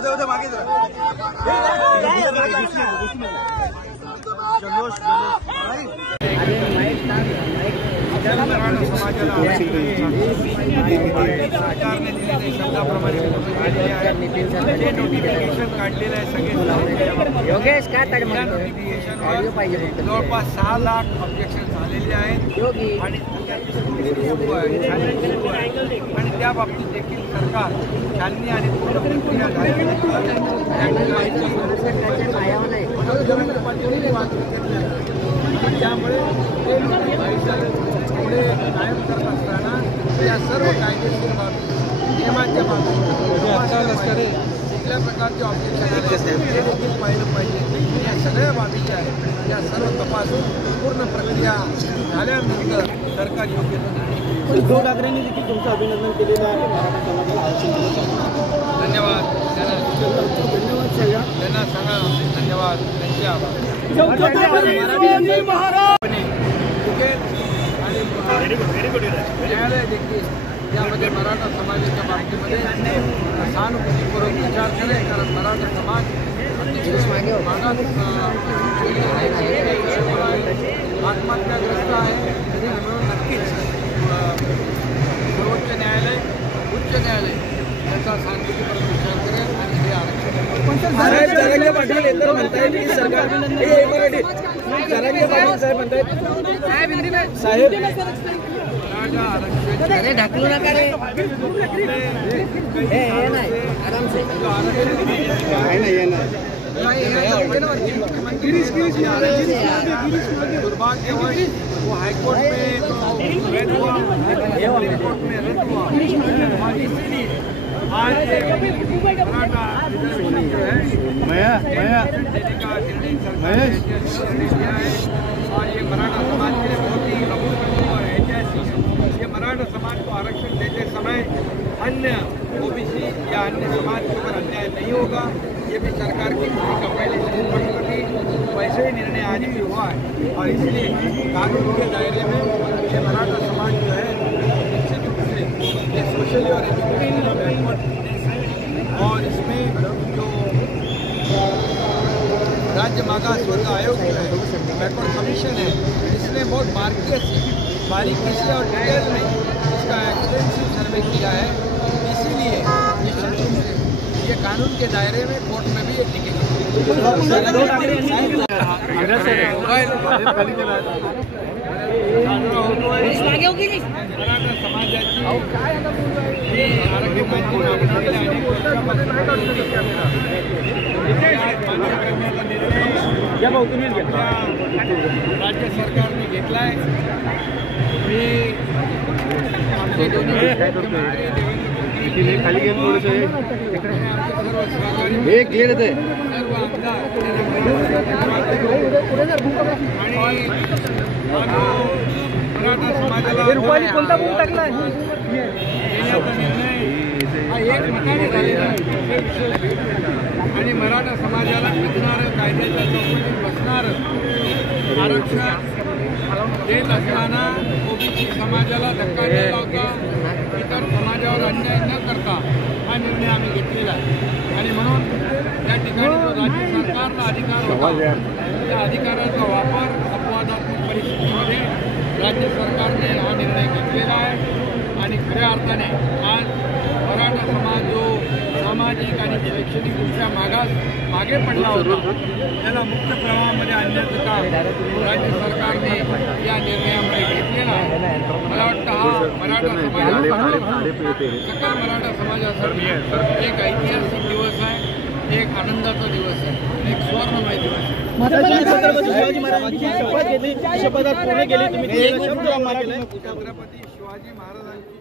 उद्या मागे मराठा समाजाला सरकारने दिलेल्या शब्दाप्रमाणे नोटिफिकेशन काढलेलं आहे सगळे जवळपास 6 लाख ऑब्जेक्शन झालेले आहेत आणि आणि त्या बाबतीत देखील सरकार छाननी आणि पूर्ण प्रक्रिया झाली त्यामुळे पुढे कायम करत असताना या सर्व कायदेशीर बाबी नियमांच्या बाबी कुठल्या प्रकारचे ऑब्जेक्शन हे देखील पाहिलं पाहिजे या सगळ्या बाबी ज्या आहेत या सर्व तपासून पूर्ण प्रक्रिया झाल्यानंतर सरकार योग्य उद्धव ठाकरेंनी देखील तुमचं अभिनंदन केलेलं आहे मराठा समाजाला आरक्षण धन्यवाद त्यांना सांगा धन्यवाद त्यांचे आभार न्यायालय देखील यामध्ये मराठा समाजाच्या बाबतीमध्ये सहानुभूतीपूर्वक विचार करेल कारण मराठा समाज आत्महत्याग्रस्त आहे म्हणून नक्कीच सर्वोच्च न्यायालय उच्च न्यायालय याचा सहानुभूतीपूर्वक विचार करेल आणि हे आरक्षण जरांगे पाटील येतात म्हणतायत की सरकार जरांगे पाटील साहेब म्हणतायत साहेब अरे ढकलू नका रे आराम से दुर्भाग्यवश वो हाईकोर्ट में रद्द हुआ हाईकोर्ट में रद्द हुआ इसीलिए आज मराठा जो है देने का निर्णय सरकार ने लिया है और ये मराठा समाज के लिए बहुत ही अभूतपूर्व और ऐतिहासिक है। ये मराठा समाज को आरक्षण देते समय अन्य ओबीसी या अन्य समाज के ऊपर अन्याय नहीं होगा ये भी सरकार की भूमिका पहले से स्पष्ट थी। वैसे ही निर्णय आज भी हुआ है और इसलिए कानून के दायरे में ये मराठा समाज जो है निश्चित रूप से ये सोशली और एजुकेशनल बैकवर्ड और इसमें जो राज्य मागास वर्ग आयोग जो है बैकवर्ड कमीशन है इसने बहुत बारीकी से और डिटेल में इसका एक्सटेंसिव सर्वे किया है। इसीलिए ये कानून के दायरे में कोर्ट में भी ये टिकेगी। मराठा समाजाची आरक्षणाची राज्य सरकारने घेतलाय। मी आमचे दोन्ही खाली घेऊन थोडंसं एक घेत आहे सर्व आमदार आणि मराठा समाजाला रुपाली कोणता बोल टाकला देण्याचा निर्णय हा एक मताने झालेला आहे आणि मराठा समाजाला मिळणारं कायद्याच्या चौकटीत बसणारं आरक्षण देत असताना ओबीसी समाजाला धक्का न लावता इतर समाजावर अन्याय न करता हा निर्णय आम्ही घेतलेला आहे आणि म्हणून या ठिकाणी जो राज्य सरकारला अधिकार होता त्या अधिकाराचा वापर अपवादात्मक परिस्थितीमध्ये राज्य सरकारने हा निर्णय घेतलेला आहे आणि खऱ्या अर्थाने आज मराठा समाज जो सामाजिक आणि शैक्षणिकदृष्ट्या मागे पडला होता त्याला मुक्त प्रवाहामध्ये आणण्याचं काम राज्य सरकारने या निर्णयामुळे घेतलेलं आहे। मला वाटतं हा मराठा मराठा समाजासाठी सकल मराठा समाजासाठी एक ऐतिहासिक दिवस आहे, एक आनंदाचा दिवस आहे, एक स्वर्णमय दिवस आहे. शिवाजी महाराजांची शपथ घेतली, शपथ पूर्ण केली तुम्ही. छत्रपती शिवाजी महाराजांची